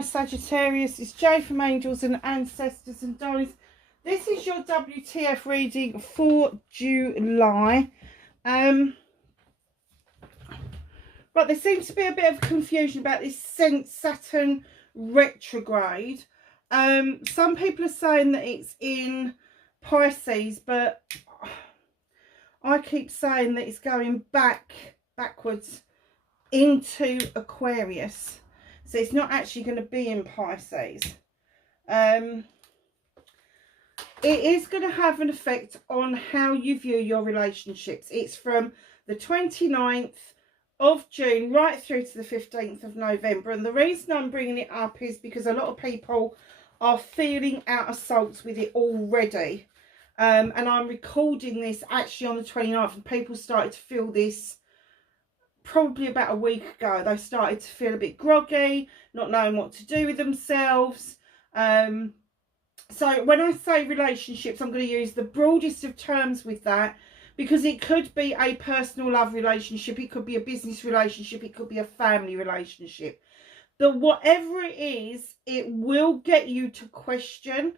my Sagittarius. It's Jay from Angels and Ancestors and Darlings. This is your WTF reading for July. But there seems to be a bit of confusion about this Saturn retrograde. Some people are saying that it's in Pisces, but I keep saying that it's going backwards into Aquarius. So it's not actually going to be in Pisces. It is going to have an effect on how you view your relationships. It's from the 29th of June right through to the 15th of November. And the reason I'm bringing it up is because a lot of people are feeling out of sorts with it already. And I'm recording this actually on the 29th, and people started to feel this probably about a week ago. They started to feel a bit groggy, not knowing what to do with themselves. So when I say relationships, I'm going to use the broadest of terms with that, because it could be a personal love relationship, it could be a business relationship, it could be a family relationship. But whatever it is, it will get you to question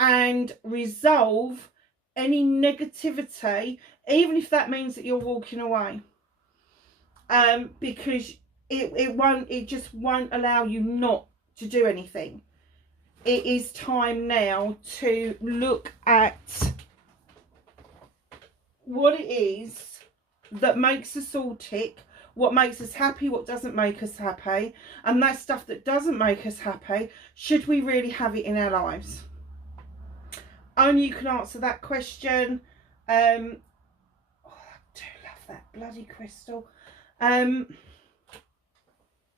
and resolve any negativity, even if that means that you're walking away. Because it just won't allow you not to do anything. It is time now to look at what it is that makes us all tick, what makes us happy, what doesn't make us happy, and that stuff that doesn't make us happy, should we really have it in our lives? Only you can answer that question. Oh, I do love that bloody crystal. I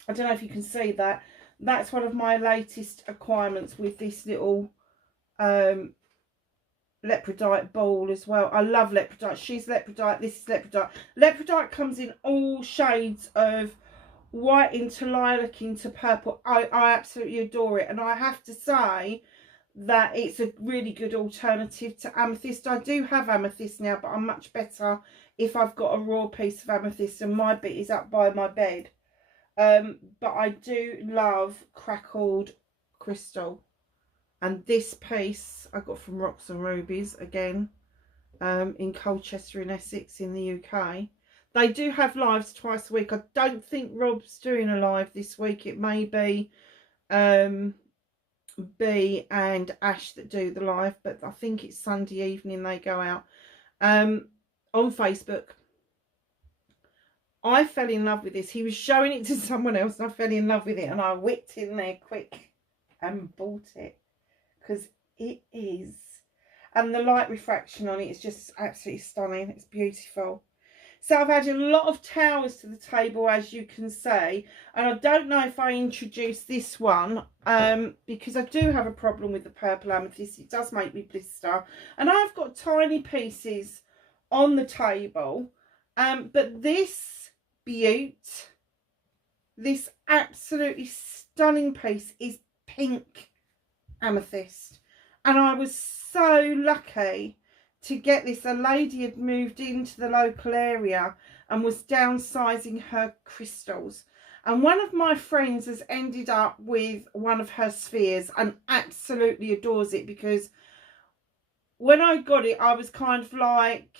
don't know if you can see that. That's one of my latest acquirements with this little leopardite ball as well. I love leopardite. She's leopardite. This is leopardite. Leopardite comes in all shades of white into lilac into purple. I absolutely adore it. And I have to say that it's a really good alternative to amethyst. I do have amethyst now, but I'm much better if I've got a raw piece of amethyst, and my bit is up by my bed. But I do love crackled crystal, and this piece I got from Rocks and Rubies again, in Colchester in Essex in the UK. They do have lives twice a week. I don't think Rob's doing a live this week. It may be B and Ash that do the live, but I think it's Sunday evening they go out on Facebook. I fell in love with this. He was showing it to someone else and I fell in love with it, and I whipped in there quick and bought it because it is, and the light refraction on it is just absolutely stunning. It's beautiful. So I've added a lot of towers to the table, as you can see, and I don't know if I introduced this one because I do have a problem with the purple amethyst. It does make me blister, and I've got tiny pieces on the table, but this beaut, this absolutely stunning piece, is pink amethyst, and I was so lucky to get this. A lady had moved into the local area and was downsizing her crystals, and one of my friends has ended up with one of her spheres and absolutely adores it, because when I got it I was kind of like,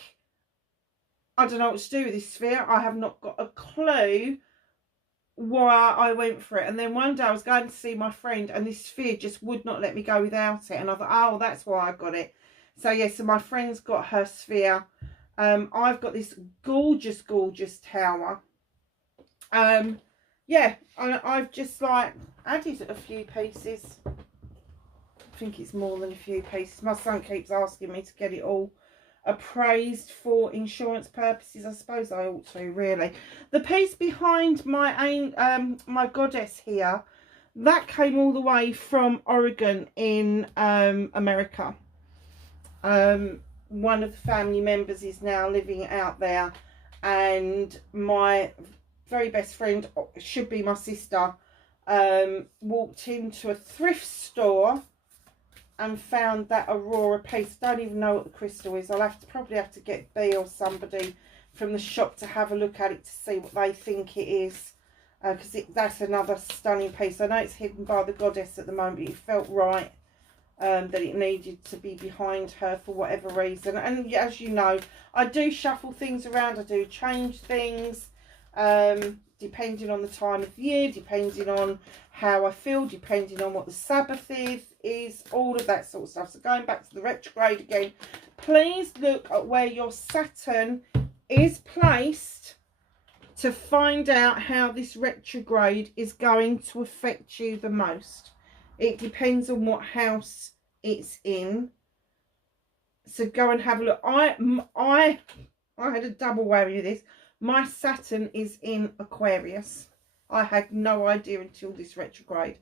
I don't know what to do with this sphere. I have not got a clue why I went for it. And then one day I was going to see my friend and this sphere just would not let me go without it. And I thought, oh, that's why I got it. So yeah, so my friend's got her sphere. I've got this gorgeous, gorgeous tower. Yeah, I've just like added a few pieces. I think it's more than a few pieces. My son keeps asking me to get it all appraised for insurance purposes. I suppose I ought to, really. The piece behind my my goddess here, that came all the way from Oregon in America. One of the family members is now living out there, and my very best friend, should be my sister, walked into a thrift store and found that Aurora piece. Don't even know what the crystal is. I'll probably have to get B or somebody from the shop to have a look at it to see what they think it is. because that's another stunning piece. I know it's hidden by the goddess at the moment, but it felt right that it needed to be behind her for whatever reason. And as you know, I do shuffle things around, I do change things, depending on the time of year, depending on how I feel, depending on what the Sabbath is, all of that sort of stuff. So going back to the retrograde again, please look at where your Saturn is placed to find out how this retrograde is going to affect you the most. It depends on what house it's in. So go and have a look. I had a double whammy with this. My Saturn is in Aquarius. I had no idea until this retrograde.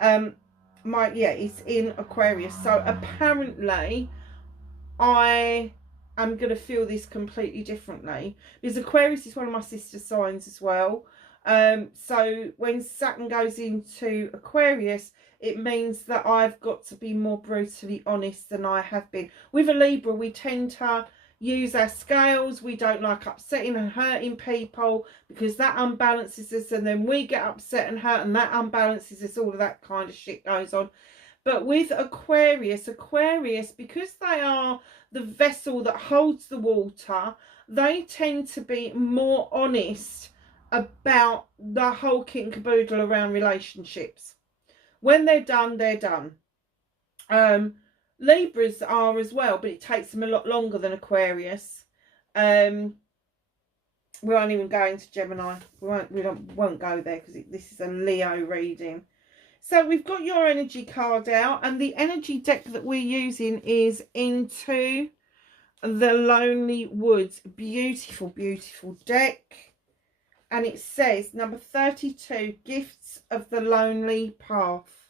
It's in Aquarius. So apparently I am going to feel this completely differently, because Aquarius is one of my sister signs as well. So when Saturn goes into Aquarius, it means that I've got to be more brutally honest than I have been. With a Libra, we tend to use our scales. We don't like upsetting and hurting people, because that unbalances us, and then we get upset and hurt, and that unbalances us. All of that kind of shit goes on. But with Aquarius, because they are the vessel that holds the water, they tend to be more honest about the whole kit and caboodle around relationships. When they're done, they're done. Libras are as well, but it takes them a lot longer than Aquarius. We aren't even going to Gemini. We won't go there, because this is a Leo reading. So we've got your energy card out, and the energy deck that we're using is Into the Lonely Woods. Beautiful, beautiful deck. And it says number 32, Gifts of the Lonely Path.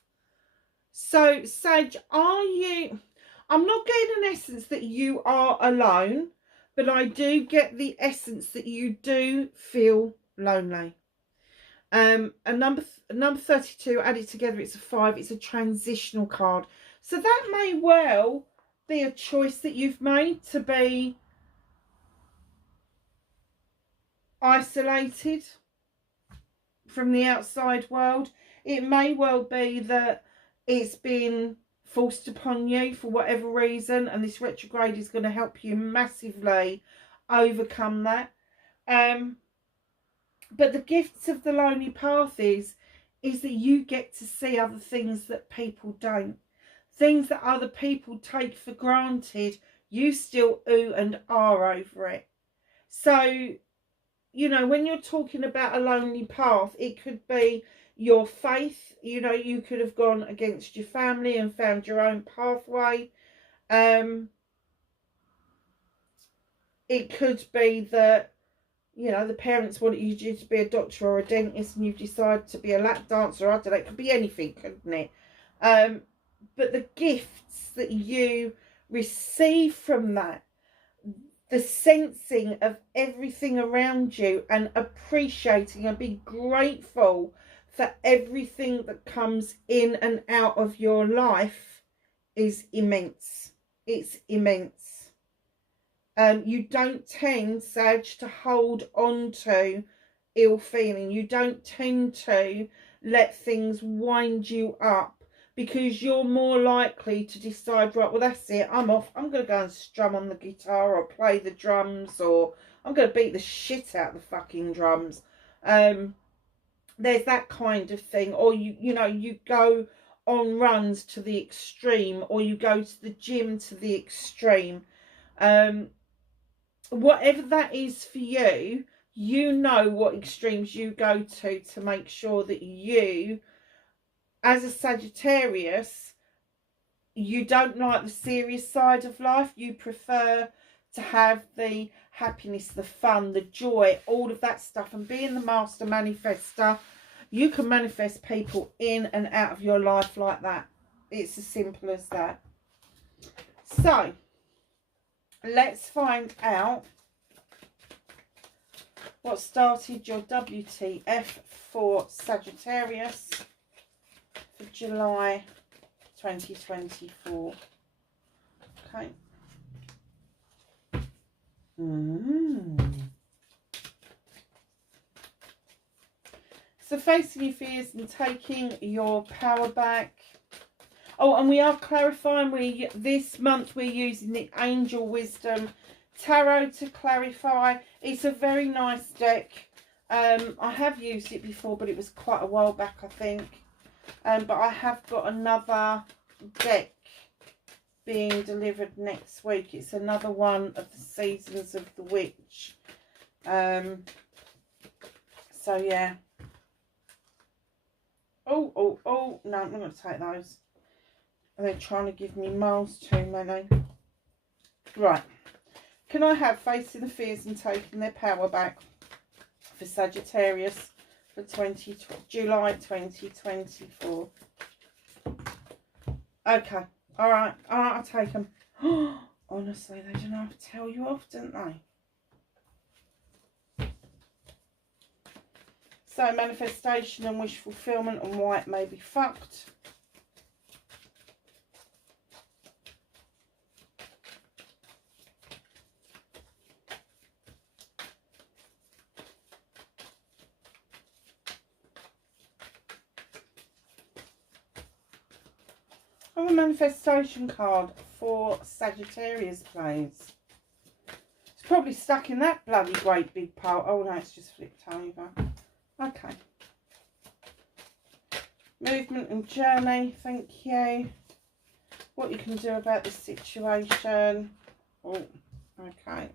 So, Sage, I'm not getting an essence that you are alone, but I do get the essence that you do feel lonely. And number 32, added together, it's a 5. It's a transitional card. So that may well be a choice that you've made, to be isolated from the outside world. It may well be that it's been forced upon you for whatever reason, and this retrograde is going to help you massively overcome that. But the gifts of the lonely path is that you get to see other things that people don't. Things that other people take for granted, you still ooh and are over it. So, you know, when you're talking about a lonely path, it could be your faith. You know, you could have gone against your family and found your own pathway. It could be that, you know, the parents wanted you to be a doctor or a dentist, and you've decided to be a lap dancer. I don't know, it could be anything, couldn't it? But the gifts that you receive from that, the sensing of everything around you, and appreciating and be grateful for everything that comes in and out of your life, is immense. It's immense. You don't tend, Sag, to hold on to ill feeling. You don't tend to let things wind you up, because you're more likely to decide, right, well, that's it, I'm off. I'm going to go and strum on the guitar, or play the drums, or I'm going to beat the shit out of the fucking drums. There's that kind of thing. Or you know, you go on runs to the extreme, or you go to the gym to the extreme. Whatever that is for you, you know what extremes you go to make sure that you, as a Sagittarius, you don't like the serious side of life. You prefer to have the happiness, the fun, the joy, all of that stuff. And being the master manifester, you can manifest people in and out of your life like that. It's as simple as that. So, let's find out what started your WTF for Sagittarius for July 2024. Okay. So facing your fears and taking your power back. Oh, and we are clarifying, this month we're using the Angel Wisdom Tarot to clarify. It's a very nice deck. I have used it before, but it was quite a while back, I think. But I have got another deck being delivered next week. It's another one of the Seasons of the Witch. So yeah. Oh, no, I'm not going to take those. They're trying to give me miles too many. Right. Can I have facing the fears and taking their power back for Sagittarius for July 2024? Okay. Alright, I'll take them. Honestly, they don't have to tell you off, don't they? So, manifestation and wish fulfillment and why it may be fucked. I have a manifestation card for Sagittarius, please. It's probably stuck in that bloody great big pile. Oh no, it's just flipped over. Okay. Movement and journey, thank you. What you can do about this situation. Oh, okay.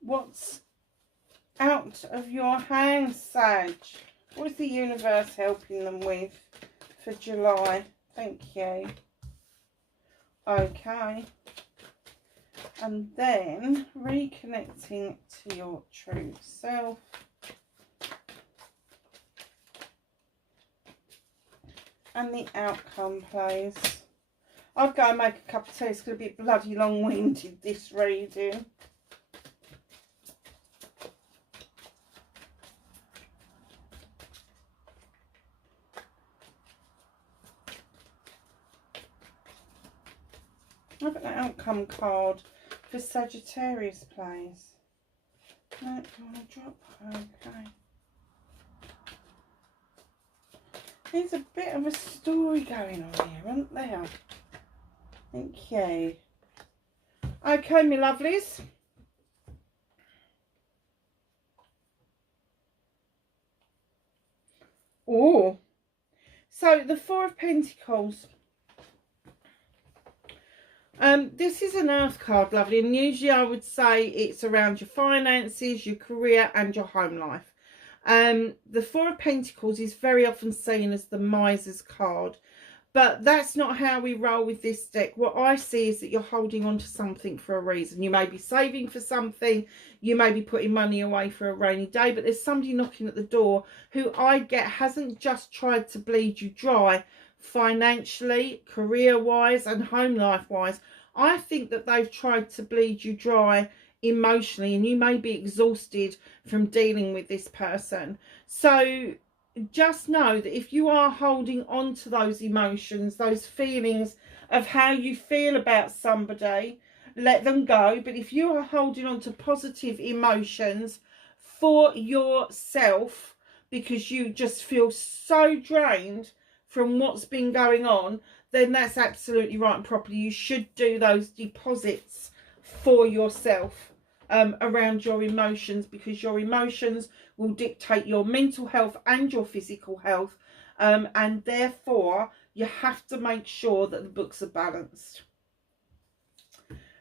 What's out of your hands, Sag? What is the universe helping them with for July? Thank you. Okay. And then reconnecting to your true self. And the outcome, please. I'll go and make a cup of tea. It's going to be bloody long-winded, this reading. I've got an outcome card for Sagittarius, please. No, you want to drop? Okay. There's a bit of a story going on here, isn't there? Thank you. Okay, my lovelies. Oh. So, the Four of Pentacles. This is an earth card, lovely, and usually I would say it's around your finances, your career and your home life. The Four of Pentacles is very often seen as the miser's card, but that's not how we roll with this deck. What I see is that you're holding on to something for a reason. You may be saving for something, you may be putting money away for a rainy day, but there's somebody knocking at the door who I get hasn't just tried to bleed you dry financially, career-wise and home life-wise. I think that they've tried to bleed you dry emotionally, and you may be exhausted from dealing with this person. So just know that if you are holding on to those emotions, those feelings of how you feel about somebody, let them go. But if you are holding on to positive emotions for yourself because you just feel so drained from what's been going on, then that's absolutely right and properly. You should do those deposits for yourself around your emotions, because your emotions will dictate your mental health and your physical health, and therefore you have to make sure that the books are balanced.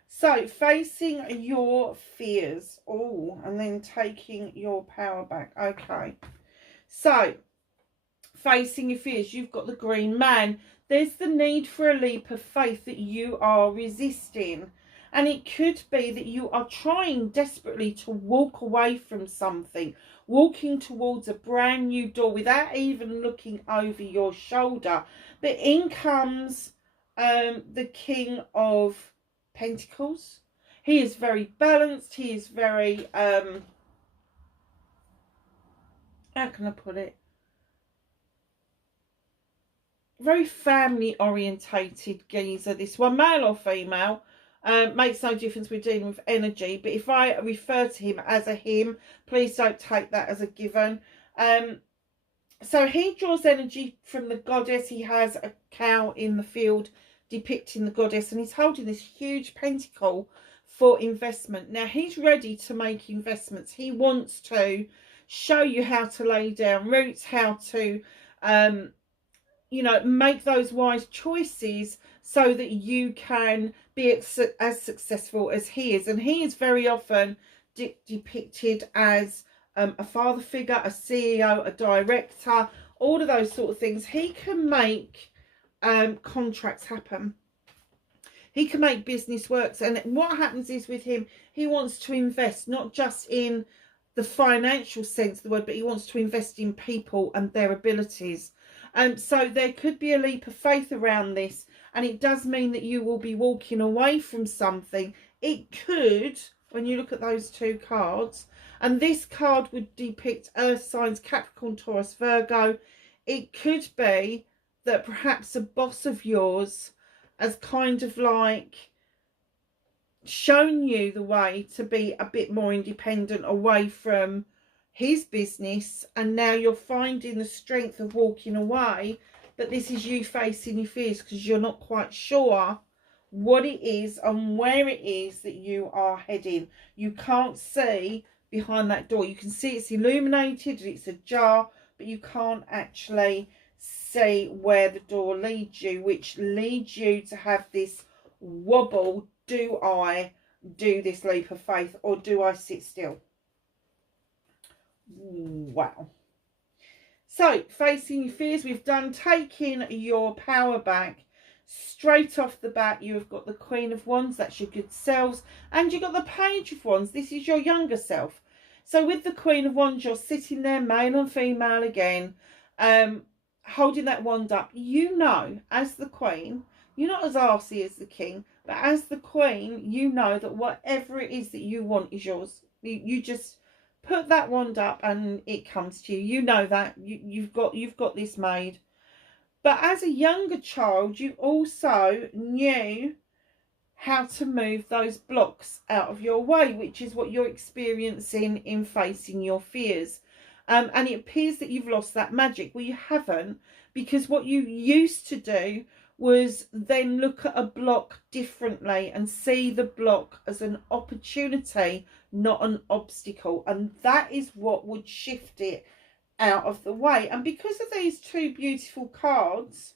So facing your fears, oh, and then taking your power back. Okay, so facing your fears, you've got the Green Man. There's the need for a leap of faith that you are resisting. And it could be that you are trying desperately to walk away from something, walking towards a brand new door without even looking over your shoulder. But in comes the King of Pentacles. He is very balanced. He is very, how can I put it? very family orientated geezer, this one, male or female. Makes no difference, we're dealing with energy, but if I refer to him as a him, please don't take that as a given. So he draws energy from the goddess. He has a cow in the field depicting the goddess, and he's holding this huge pentacle for investment. Now he's ready to make investments. He wants to show you how to lay down roots, how to you know, make those wise choices so that you can be as successful as he is. And he is very often depicted as a father figure, a CEO, a director, all of those sort of things. He can make contracts happen. He can make business works. And what happens is with him, he wants to invest not just in the financial sense of the word, but he wants to invest in people and their abilities. So there could be a leap of faith around this, and it does mean that you will be walking away from something. It could, when you look at those two cards, and this card would depict earth signs, Capricorn, Taurus, Virgo. It could be that perhaps a boss of yours has kind of like shown you the way to be a bit more independent away from his business, and now you're finding the strength of walking away. But this is you facing your fears because you're not quite sure what it is and where it is that you are heading. You can't see behind that door. You can see it's illuminated, it's ajar, but you can't actually see where the door leads you, which leads you to have this wobble. Do I do this leap of faith, or do I sit still? Wow. So facing your fears, we've done taking your power back. Straight off the bat, you have got the Queen of Wands, that's your good selves, and you've got the Page of Wands, this is your younger self. So with the Queen of Wands, you're sitting there, male and female again, holding that wand up. You know, as the Queen, you're not as arsey as the King, but as the Queen, you know that whatever it is that you want is yours. You just put that wand up and it comes to you. You know that. You've got this made. But as a younger child, you also knew how to move those blocks out of your way, which is what you're experiencing in facing your fears. And it appears that you've lost that magic. Well, you haven't, because what you used to do was then look at a block differently and see the block as an opportunity, not an obstacle. And that is what would shift it out of the way. And because of these two beautiful cards,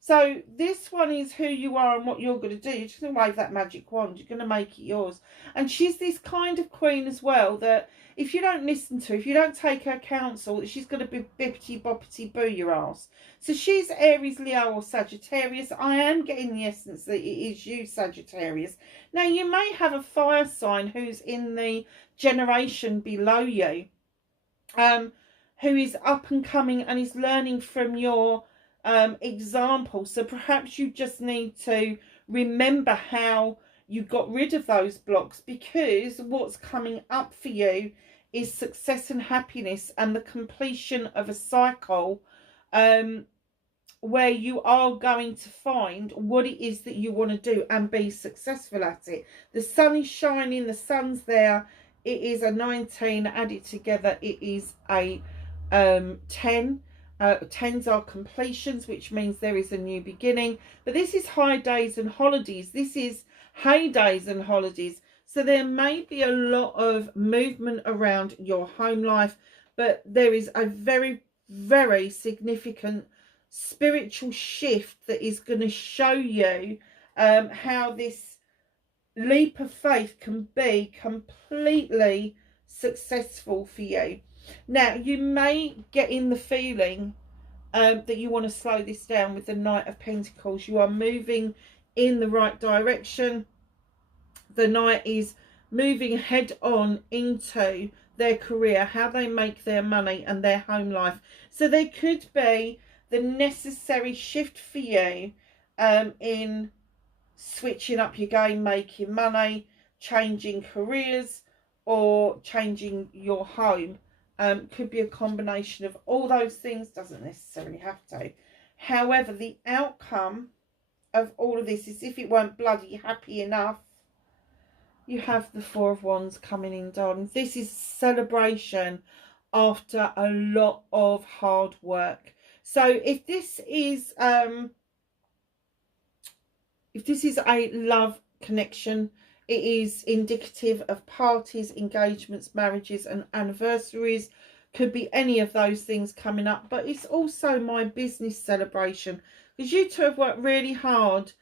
so this one is who you are and what you're going to do. You're just going to wave that magic wand. You're going to make it yours. And she's this kind of queen as well that if you don't listen to, if you don't take her counsel, she's going to be bippity boppity boo your ass. So she's Aries, Leo or Sagittarius. I am getting the essence that it is you, Sagittarius. Now you may have a fire sign who's in the generation below you, who is up and coming and is learning from your example. So perhaps you just need to remember how you got rid of those blocks, because what's coming up for you is success and happiness and the completion of a cycle where you are going to find what it is that you want to do and be successful at it. The sun is shining, the sun's there. It is a 19 added together, it is a 10. 10s are completions, which means there is a new beginning. But this is high days and holidays. This is heydays and holidays. So there may be a lot of movement around your home life, but there is a very, very significant spiritual shift that is going to show you how this leap of faith can be completely successful for you. Now, you may get in the feeling that you want to slow this down with the Knight of Pentacles. You are moving in the right direction. The Knight is moving head on into their career, how they make their money and their home life. So there could be the necessary shift for you in switching up your game, making money, changing careers, or changing your home. Could be a combination of all those things, doesn't necessarily have to. However, the outcome of all of this is, if it weren't bloody happy enough, you have the Four of Wands coming in, darling. This is celebration after a lot of hard work. So if this is a love connection, it is indicative of parties, engagements, marriages and anniversaries. Could be any of those things coming up, but it's also my business celebration, because you two have worked really hard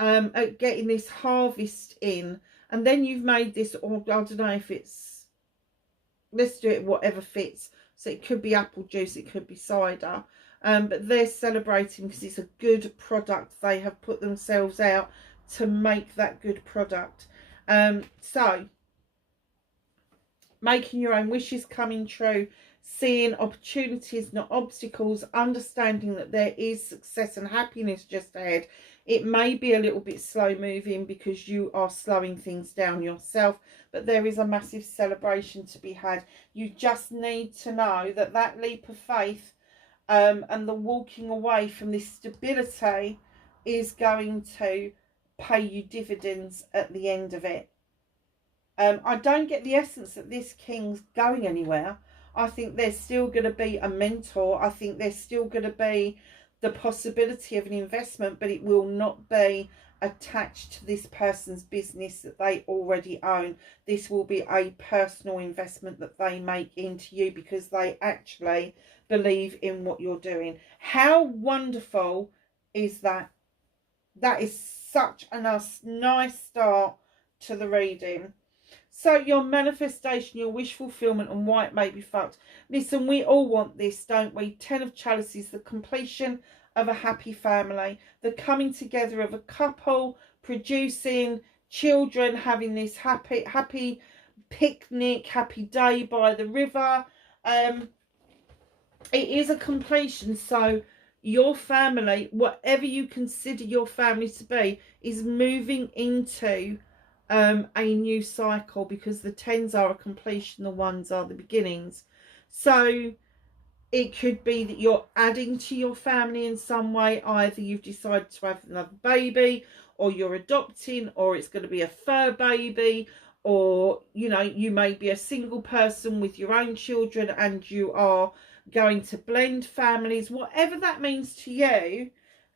at getting this harvest in, and then you've made this, or I don't know if it's, let's do it whatever fits. So it could be apple juice, it could be cider, but they're celebrating because it's a good product. They have put themselves out to make that good product. So making your own wishes coming true, seeing opportunities, not obstacles, understanding that there is success and happiness just ahead. It may be a little bit slow moving because you are slowing things down yourself, but there is a massive celebration to be had. You just need to know that that leap of faith and the walking away from this stability is going to pay you dividends at the end of it. I don't get the essence that this king's going anywhere. I think there's still going to be a mentor. I think there's still going to be the possibility of an investment, but it will not be attached to this person's business that they already own. This will be a personal investment that they make into you because they actually believe in what you're doing. How wonderful is that? That is such a nice start to the reading. So your manifestation, your wish fulfillment and why it may be fucked. Listen, we all want this, don't we? 10 of Chalices, the completion of a happy family, the coming together of a couple, producing children, having this happy picnic, happy day by the river. It is a completion. So your family, whatever you consider your family to be, is moving into a new cycle, because the 10s are a completion, the 1s are the beginnings. So it could be that you're adding to your family in some way. Either you've decided to have another baby, or you're adopting, or it's going to be a fur baby, or you know, you may be a single person with your own children and you are going to blend families. Whatever that means to you,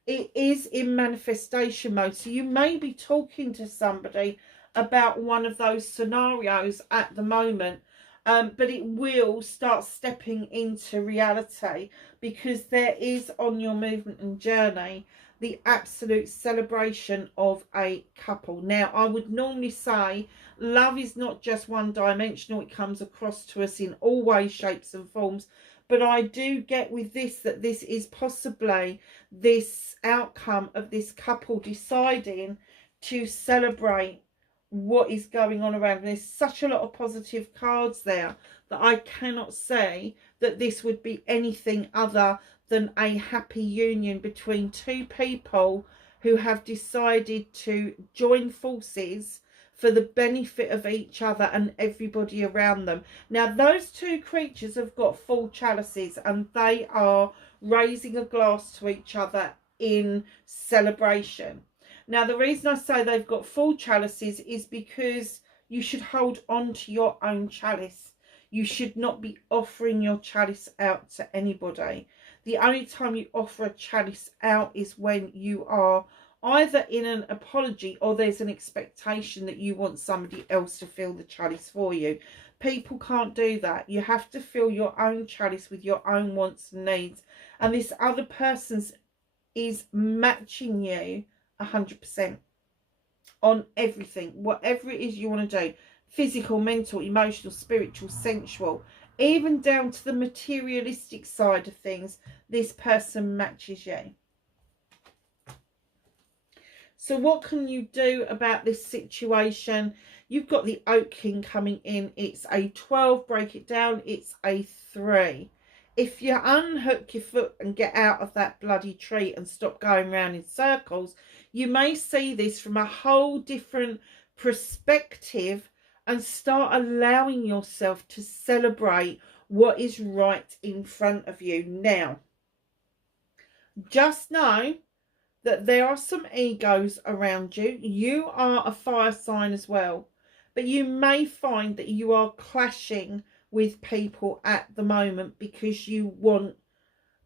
it is in manifestation mode. So you may be talking to somebody about one of those scenarios at the moment, but it will start stepping into reality, because there is on your movement and journey the absolute celebration of a couple. Now, I would normally say love is not just one dimensional. It comes across to us in all ways, shapes and forms. But I do get with this that this is possibly this outcome of this couple deciding to celebrate what is going on around. And there's such a lot of positive cards there that I cannot say that this would be anything other than a happy union between two people who have decided to join forces for the benefit of each other and everybody around them. Now, those two creatures have got full chalices and they are raising a glass to each other in celebration. Now, the reason I say they've got full chalices is because you should hold on to your own chalice. You should not be offering your chalice out to anybody. The only time you offer a chalice out is when you are either in an apology or there's an expectation that you want somebody else to fill the chalice for you. People can't do that. You have to fill your own chalice with your own wants and needs. And this other person's is matching you 100% on everything, whatever it is you want to do, physical, mental, emotional, spiritual, sensual, even down to the materialistic side of things. This person matches you. So what can you do about this situation? You've got the Oak King coming in. It's a 12, break it down, it's a 3. If you unhook your foot and get out of that bloody tree and stop going round in circles, you may see this from a whole different perspective and start allowing yourself to celebrate what is right in front of you. Now, Just know that there are some egos around you. You are a fire sign as well, but you may find that you are clashing with people at the moment because you want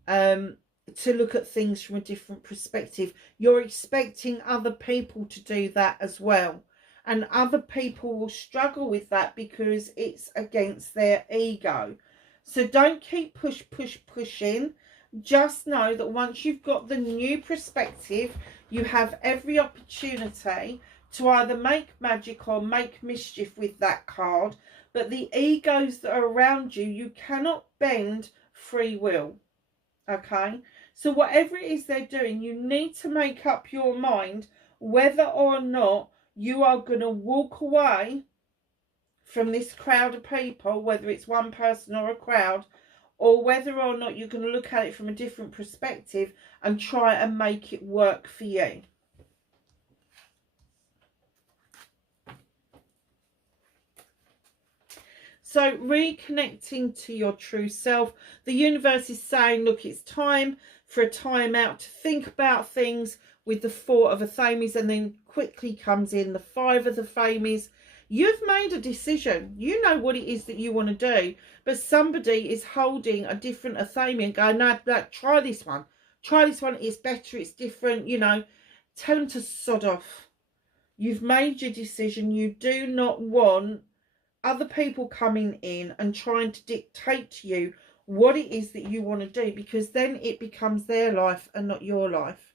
to look at things from a different perspective. You're expecting other people to do that as well, and other people will struggle with that because it's against their ego. So don't keep pushing. Just know that once you've got the new perspective, you have every opportunity to either make magic or make mischief with that card. But the egos that are around you, you cannot bend free will. Okay? So whatever it is they're doing, you need to make up your mind whether or not you are going to walk away from this crowd of people, whether it's one person or a crowd, or whether or not you're going to look at it from a different perspective and try and make it work for you. So reconnecting to your true self, the universe is saying, look, it's time for a time out to think about things, with the 4 of Affirmations, and then quickly comes in the 5 of Affirmations. You've made a decision. You know what it is that you want to do, but somebody is holding a different Affirmation and going, no, try this one. Try this one. It's better. It's different. You know, tell them to sod off. You've made your decision. You do not want other people coming in and trying to dictate to you what it is that you want to do, because then it becomes their life and not your life.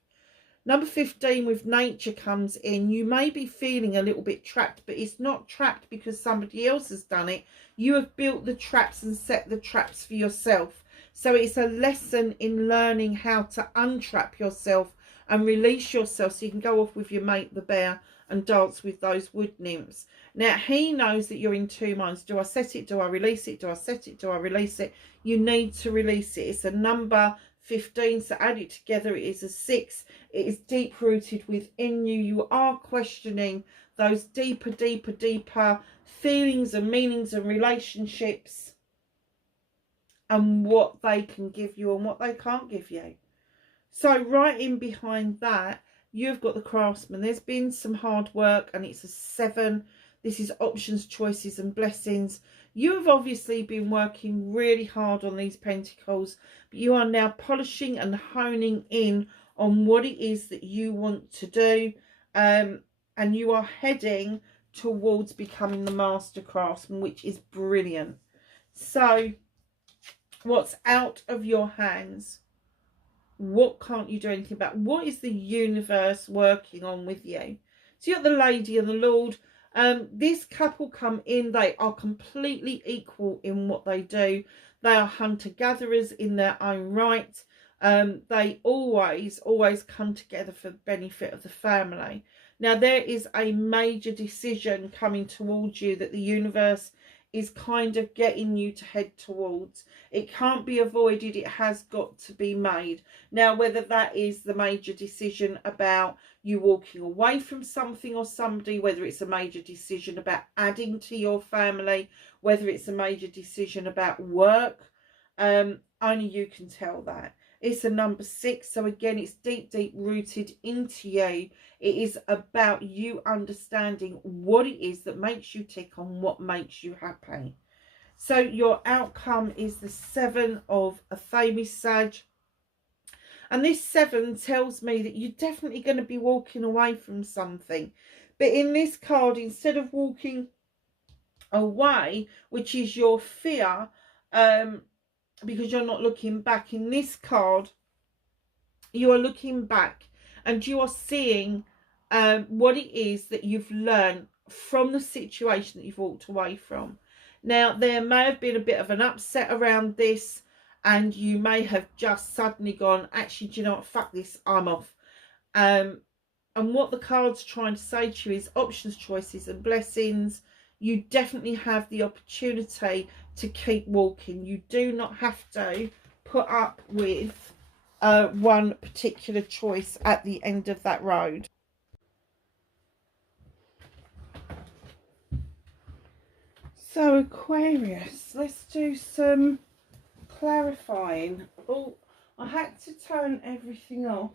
Number 15 with nature comes in. You may be feeling a little bit trapped, but it's not trapped because somebody else has done it. You have built the traps and set the traps for yourself. So it's a lesson in learning how to untrap yourself and release yourself so you can go off with your mate the bear and dance with those wood nymphs. Now, he knows that you're in 2 minds. Do I set it? Do I release it? Do I set it? Do I release it? You need to release it. It's a number 15, so add it together, it is a 6. It is deep rooted within you. You are questioning those deeper feelings and meanings and relationships, and what they can give you and what they can't give you. So right in behind that, you've got the craftsman. There's been some hard work, and it's a 7. This is options, choices and blessings. You have obviously been working really hard on these pentacles, but you are now polishing and honing in on what it is that you want to do. And you are heading towards becoming the master craftsman, which is brilliant. So what's out of your hands? What can't you do anything about? What is the universe working on with you? So you've got the lady and the lord. This couple come in. They are completely equal in what they do. They are hunter-gatherers in their own right. They always come together for the benefit of the family. Now, there is a major decision coming towards you that the universe is kind of getting you to head towards. It can't be avoided. It has got to be made. Now, whether that is the major decision about you walking away from something or somebody, whether it's a major decision about adding to your family, whether it's a major decision about work, only you can tell that. It's a number 6, so again, it's deep rooted into you. It is about you understanding what it is that makes you tick on what makes you happy. So your outcome is the 7 of Affirmations, Sag. And this 7 tells me that you're definitely going to be walking away from something. But in this card, instead of walking away, which is your fear, because you're not looking back, in this card, you are looking back and you are seeing what it is that you've learned from the situation that you've walked away from. Now, there may have been a bit of an upset around this, and you may have just suddenly gone, actually, do you know what, fuck this, I'm off. And what the card's trying to say to you is options, choices and blessings. You definitely have the opportunity to keep walking. You do not have to put up with one particular choice at the end of that road. So Aquarius, let's do some clarifying. Oh, I had to turn everything off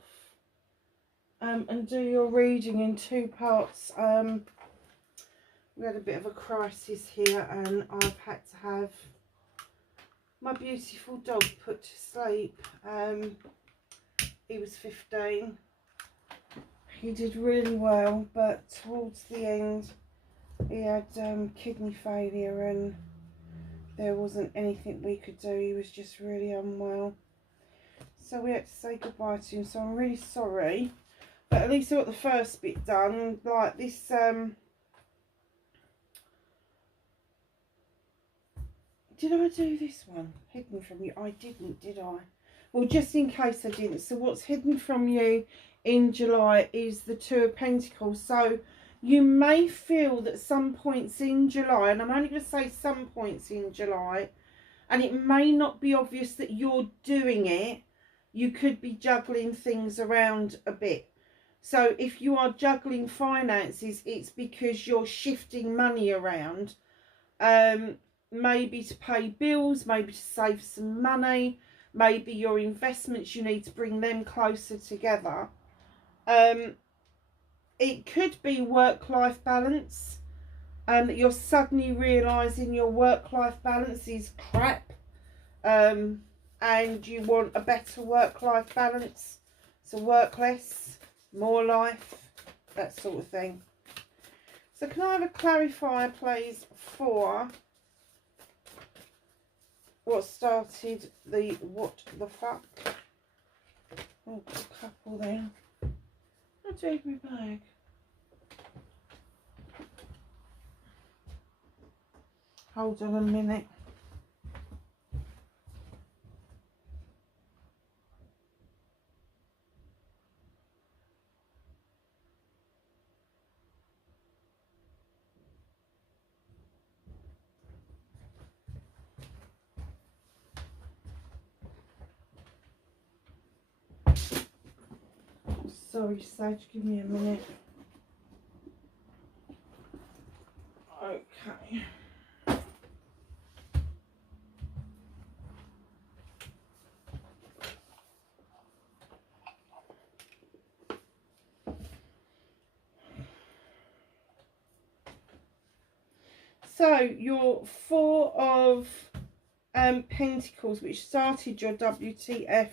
and do your reading in 2 parts. We had a bit of a crisis here, and I've had to have my beautiful dog put to sleep. He was 15. He did really well, but towards the end he had kidney failure, and there wasn't anything we could do. He was just really unwell, so we had to say goodbye to him. So I'm really sorry, but at least I got the first bit done. Like this, did I do this one? Hidden from you? I didn't, did I? Well, just in case I didn't. So what's hidden from you in July is the Two of Pentacles. So you may feel that some points in July, and I'm only going to say some points in July, and it may not be obvious that you're doing it. You could be juggling things around a bit. So if you are juggling finances, it's because you're shifting money around. Maybe to pay bills, maybe to save some money, maybe your investments, you need to bring them closer together. It could be work-life balance, that you're suddenly realising your work-life balance is crap, and you want a better work-life balance. So work less, more life, that sort of thing. So can I have a clarifier, please, for what started the what the fuck? Oh, got a couple there. I'll take my bag. Hold on a minute. Sorry, Sage, give me a minute. Okay. So your Four of Pentacles, which started your WTF,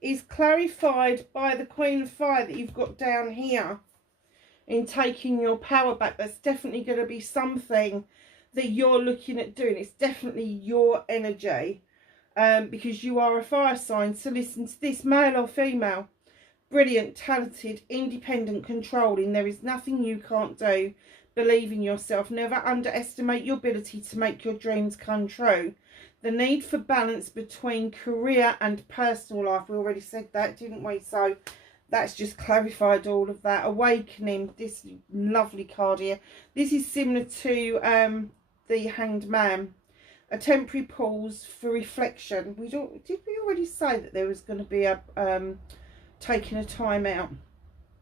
is clarified by the Queen of Fire that you've got down here in taking your power back. That's definitely going to be something that you're looking at doing. It's definitely your energy, because you are a fire sign. So listen to this, male or female, brilliant, talented, independent, controlling. There is nothing you can't do. Believe in yourself. Never underestimate your ability to make your dreams come true. The need for balance between career and personal life. We already said that, didn't we? So that's just clarified all of that. Awakening, this lovely card here. This is similar to the Hanged Man. A temporary pause for reflection. Did we already say that there was going to be a taking a time out?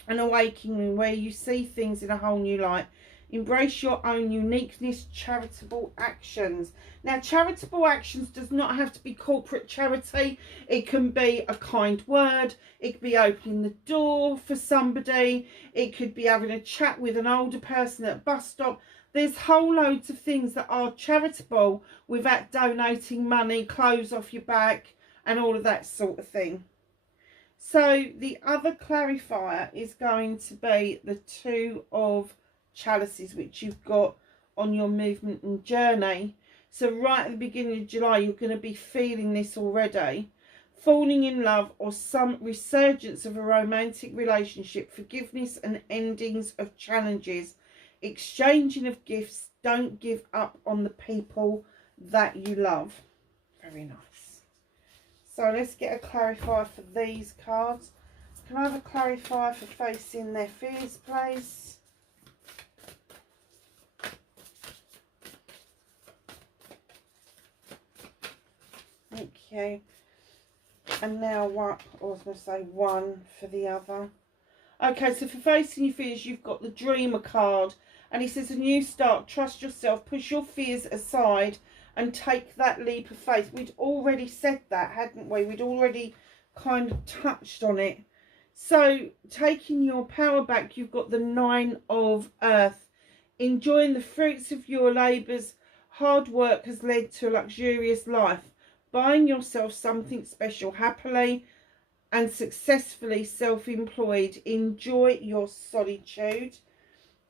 An awakening where you see things in a whole new light. Embrace your own uniqueness, charitable actions. Now, charitable actions does not have to be corporate charity. It can be a kind word. It could be opening the door for somebody. It could be having a chat with an older person at a bus stop. There's whole loads of things that are charitable without donating money, clothes off your back, and all of that sort of thing. So the other clarifier is going to be the Two of Chalices, which you've got on your movement and journey. So right at the beginning of July, you're going to be feeling this already. Falling in love or some resurgence of a romantic relationship. Forgiveness and endings of challenges. Exchanging of gifts. Don't give up on the people that you love. Very nice. So let's get a clarifier for these cards. Can I have a clarifier for facing their fears, please? Okay, and now what? I was going to say one for the other. Okay, so for facing your fears, you've got the Dreamer card, and it says a new start. Trust yourself, push your fears aside, and take that leap of faith. We'd already said that, hadn't we? We'd already kind of touched on it. So taking your power back, you've got the 9 of Earth. Enjoying the fruits of your labours. Hard work has led to a luxurious life. Buying yourself something special, happily and successfully self-employed. Enjoy your solitude.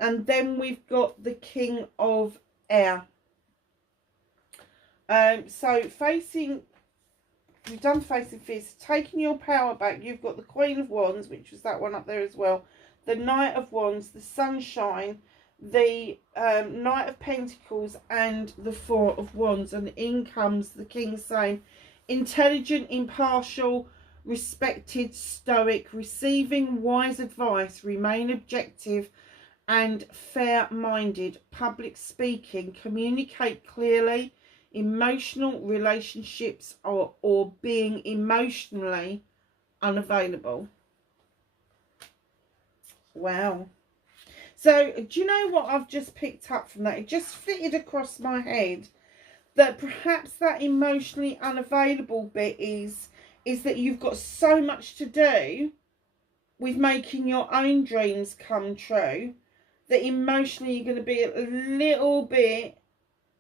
And then we've got the King of Air. So facing, we've done facing fears. Taking your power back, you've got the Queen of Wands, which was that one up there as well. The Knight of Wands, the Sunshine, the Knight of Pentacles, and the Four of Wands. And in comes the King saying, intelligent, impartial, respected, stoic, receiving wise advice, remain objective and fair-minded, public speaking, communicate clearly, emotional relationships, or being emotionally unavailable. Wow. So do you know what I've just picked up from that? It just fitted across my head that perhaps that emotionally unavailable bit is that you've got so much to do with making your own dreams come true that emotionally you're going to be a little bit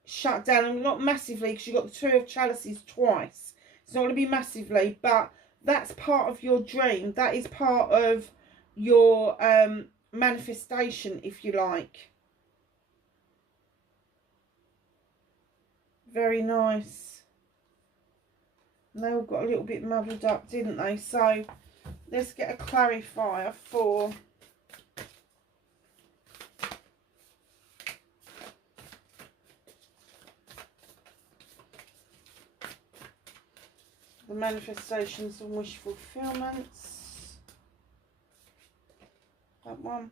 shut down, and not massively, because you've got the Two of Chalices twice. It's not going to be massively, but that's part of your dream. That is part of your manifestation, if you like. Very nice. And they all got a little bit muddled up, didn't they? So let's get a clarifier for the manifestations and wish fulfillments. That one.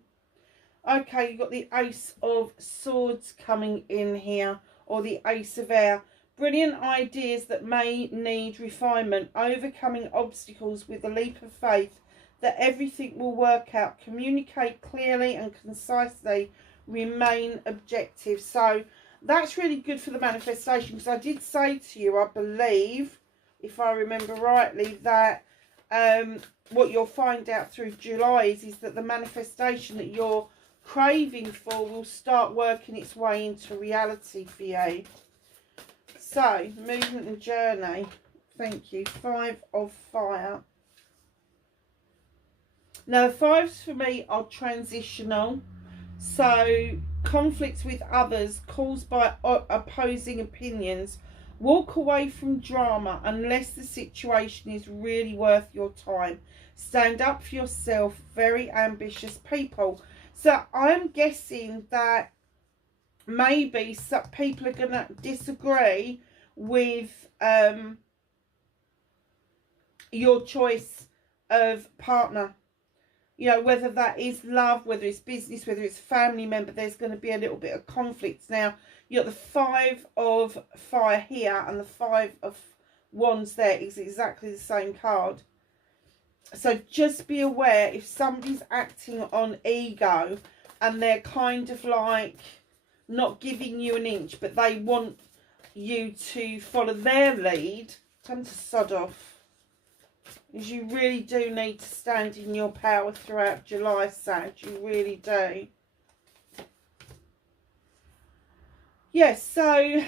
Okay, you've got the Ace of Swords coming in here, or the Ace of Air. Brilliant ideas that may need refinement. Overcoming obstacles with a leap of faith that everything will work out. Communicate clearly and concisely. Remain objective. So that's really good for the manifestation, because I did say to you, I believe, if I remember rightly, that what you'll find out through July is that the manifestation that you're craving for will start working its way into reality for you. So, movement and journey. Thank you. 5 of Fire. Now, the 5s for me are transitional. So, conflicts with others caused by opposing opinions. Walk away from drama unless the situation is really worth your time. Stand up for yourself. Very ambitious people. So I'm guessing that maybe some people are going to disagree with your choice of partner. You know, whether that is love, whether it's business, whether it's family member, there's going to be a little bit of conflict. Now, you've got the 5 of Fire here and the 5 of Wands there is exactly the same card. So just be aware if somebody's acting on ego and they're kind of like not giving you an inch, but they want you to follow their lead, tell them to sod off. Because you really do need to stand in your power throughout July, Sag. You really do. Yes, so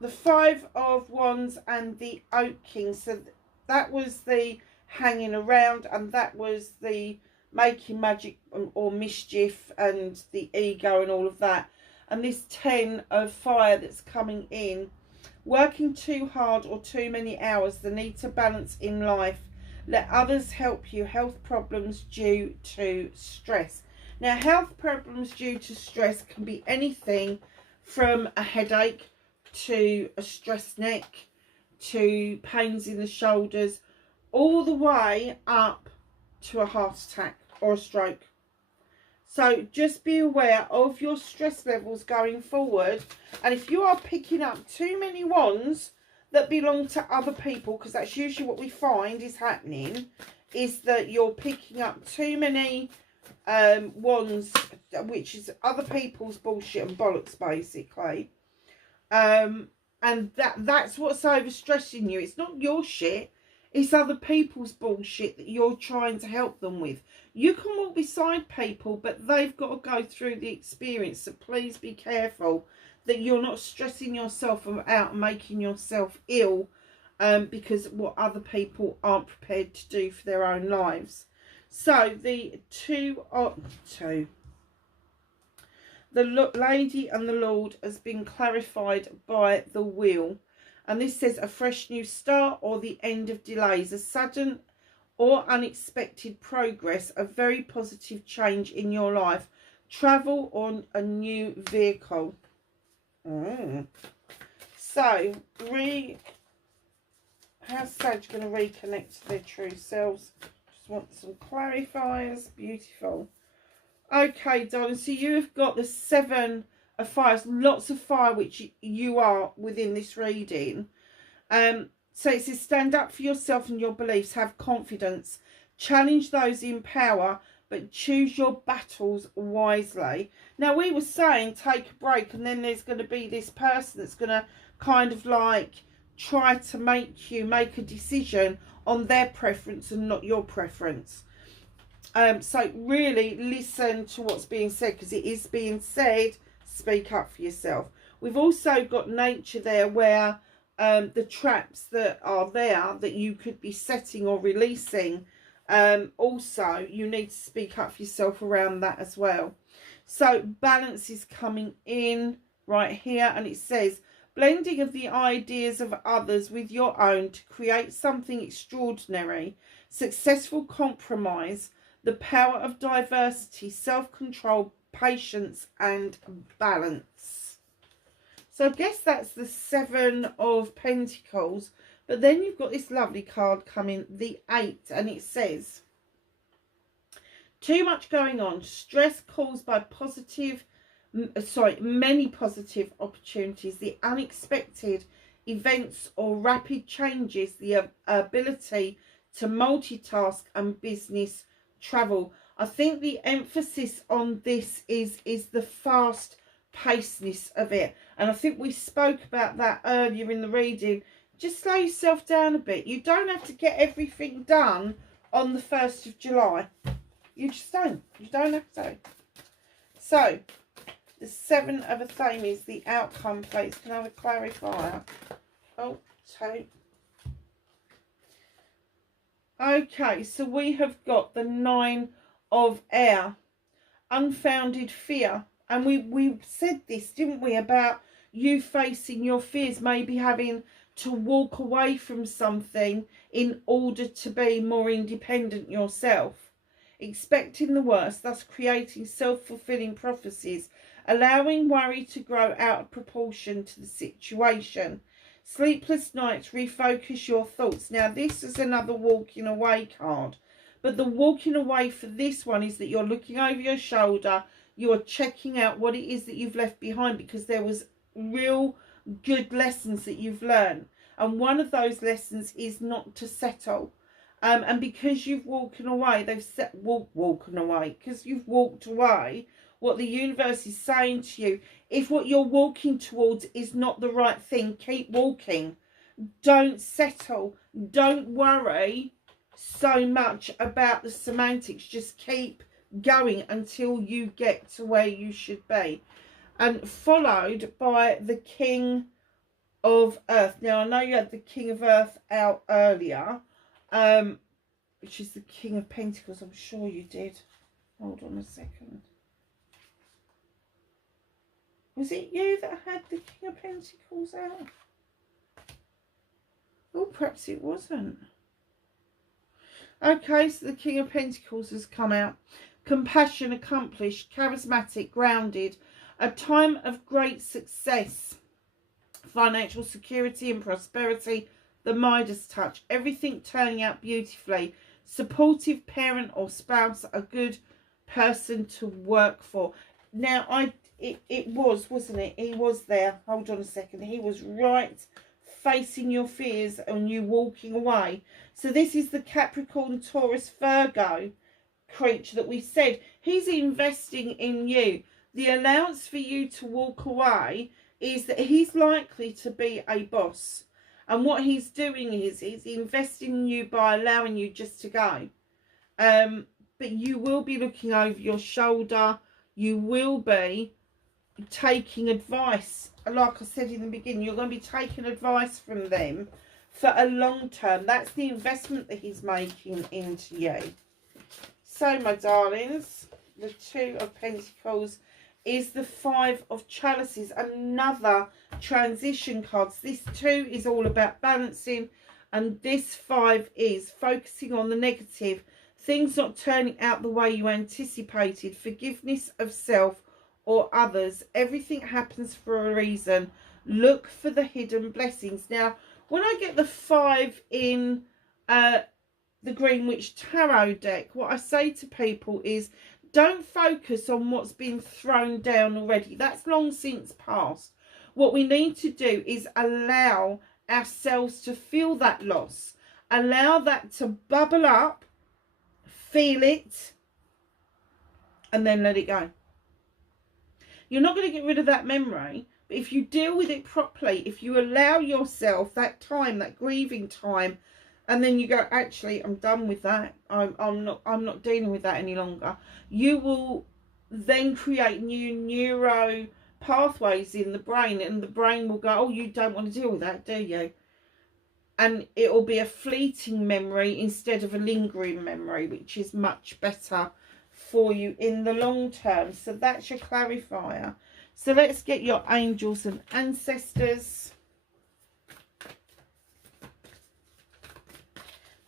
the 5 of Wands and the Oak King. So that was the hanging around, and that was the making magic or mischief and the ego and all of that. And this 10 of Fire that's coming in. Working too hard or too many hours, the need to balance in life. Let others help you. Health problems due to stress. Now, health problems due to stress can be anything from a headache to a stressed neck to pains in the shoulders, all the way up to a heart attack or a stroke. So just be aware of your stress levels going forward. And if you are picking up too many wands that belong to other people, because that's usually what we find is happening, is that you're picking up too many wands, which is other people's bullshit and bollocks, basically. And that's what's overstressing you. It's not your shit. It's other people's bullshit that you're trying to help them with. You can walk beside people, but they've got to go through the experience. So please be careful that you're not stressing yourself out and making yourself ill because what other people aren't prepared to do for their own lives. So the the lady and the Lord has been clarified by the wheel. And this says a fresh new start or the end of delays, a sudden or unexpected progress, a very positive change in your life, travel on a new vehicle. So, how's Sag going to reconnect to their true selves? Just want some clarifiers. Beautiful. Okay, darling, so you've got the 7 of fires, lots of fire, which you are within this reading. So it says stand up for yourself and your beliefs, have confidence, challenge those in power, but choose your battles wisely. Now, we were saying take a break, and then there's going to be this person that's going to kind of like try to make you make a decision on their preference and not your preference. So really listen to what's being said, because it is being said. Speak up for yourself. We've also got nature there, where the traps that are there that you could be setting or releasing, also you need to speak up for yourself around that as well. So balance is coming in right here, and it says blending of the ideas of others with your own to create something extraordinary, successful compromise, the power of diversity, self-control, patience and balance. So I guess that's the 7 of Pentacles. But then you've got this lovely card coming, the 8, and it says too much going on, stress caused by many positive opportunities, the unexpected events or rapid changes, the ability to multitask and business travel. I think the emphasis on this is the fast pacedness of it, and I think we spoke about that earlier in the reading. Just slow yourself down a bit. You don't have to get everything done on the 1st of July. You just don't. You don't have to. So the 7 of a thame is the outcome, please. Can I have a clarifier? Oh, tape. Okay, so we have got the 9 of air, unfounded fear. And we said this, didn't we, about you facing your fears, maybe having to walk away from something in order to be more independent yourself. Expecting the worst, thus creating self-fulfilling prophecies, allowing worry to grow out of proportion to the situation. Sleepless nights, refocus your thoughts. Now, this is another walking away card. But the walking away for this one is that you're looking over your shoulder. You're checking out what it is that you've left behind, because there was real good lessons that you've learned. And one of those lessons is not to settle. And because you've walked away, because you've walked away, what the universe is saying to you, if what you're walking towards is not the right thing, keep walking. Don't settle. Don't worry so much about the semantics. Just keep going until you get to where you should be. And followed by the King of Earth. Now, I know you had the King of Earth out earlier, which is the King of Pentacles. I'm sure you did. Hold on a second. Was it you that had the King of Pentacles out? Oh, perhaps it wasn't. Okay, so the King of Pentacles has come out. Compassion, accomplished, charismatic, grounded. A time of great success. Financial security and prosperity. The Midas touch. Everything turning out beautifully. Supportive parent or spouse. A good person to work for. Now, it was, wasn't it? He was there. Hold on a second. He was right facing your fears and you walking away. So this is the Capricorn, Taurus, Virgo creature that we said. He's investing in you. The allowance for you to walk away is that he's likely to be a boss. And what he's doing is he's investing in you by allowing you just to go. But you will be looking over your shoulder. You will be taking advice. Like I said in the beginning, you're going to be taking advice from them for a long term. That's the investment that he's making into you. So, my darlings, the Two of Pentacles is the Five of Chalices, another transition card. This 2 is all about balancing, and this 5 is focusing on the negative, things not turning out the way you anticipated, forgiveness of self or others. Everything happens for a reason. Look for the hidden blessings. Now, when I get the 5 in the Green Witch Tarot deck, what I say to people is, don't focus on what's been thrown down already. That's long since past. What we need to do is allow ourselves to feel that loss. Allow that to bubble up, feel it, and then let it go. You're not going to get rid of that memory, but if you deal with it properly, if you allow yourself that time, that grieving time, and then you go, actually, I'm done with that. I'm not dealing with that any longer. You will then create new neuro pathways in the brain, and the brain will go, oh, you don't want to deal with that, do you? And it will be a fleeting memory instead of a lingering memory, which is much better for you in the long term. So that's your clarifier. So let's get your angels and ancestors.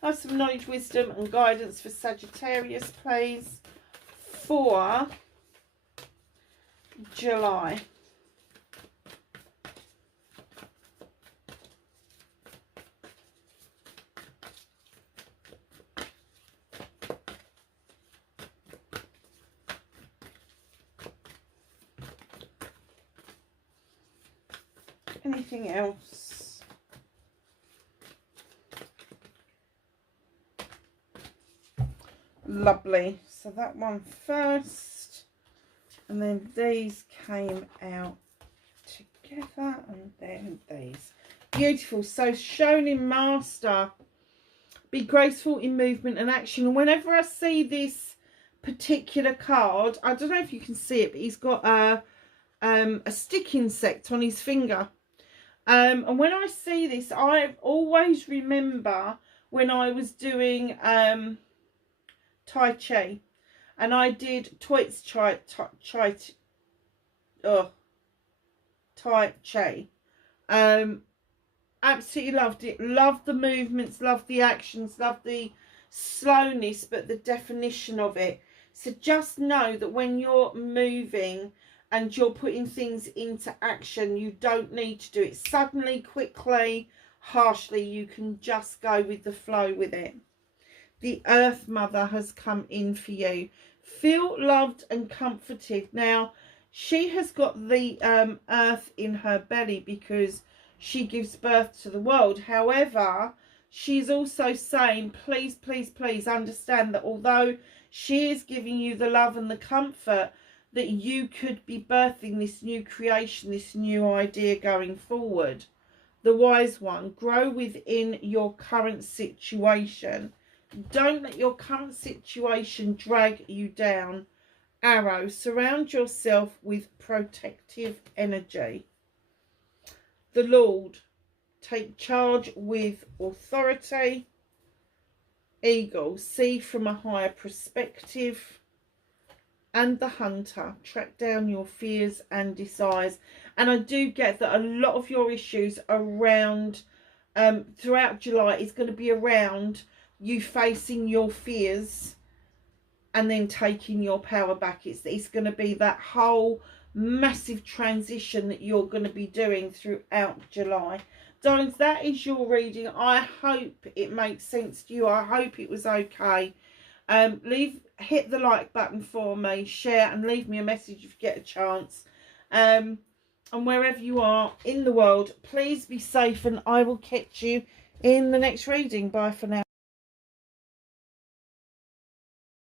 Have some knowledge, wisdom and guidance for Sagittarius, please, for July. Anything else? Lovely. So that one first, and then these came out together, and then these. Beautiful. So shown in Master, be graceful in movement and action. And whenever I see this particular card, I don't know if you can see it, but he's got a stick insect on his finger. And when I see this, I always remember when I was doing Tai Chi, and I did Tai Chi. Absolutely loved it. Loved the movements, loved the actions, loved the slowness, but the definition of it. So just know that when you're moving and you're putting things into action, you don't need to do it suddenly, quickly, harshly. You can just go with the flow with it. The Earth Mother has come in for you. Feel loved and comforted. Now, she has got the earth in her belly because she gives birth to the world. However, she's also saying, please, please, please understand that although she is giving you the love and the comfort, that you could be birthing this new creation, this new idea going forward. The Wise One, grow within your current situation. Don't let your current situation drag you down. Arrow, surround yourself with protective energy. The Lord, take charge with authority. Eagle, see from a higher perspective. And the Hunter, track down your fears and desires. And I do get that a lot of your issues around throughout July is going to be around you facing your fears and then taking your power back. It's going to be that whole massive transition that you're going to be doing throughout July. Darlings, that is your reading. I hope it makes sense to you. I hope it was okay. Hit the like button for me, share, and leave me a message if you get a chance. And wherever you are in the world, please be safe, and I will catch you in the next reading. Bye for now.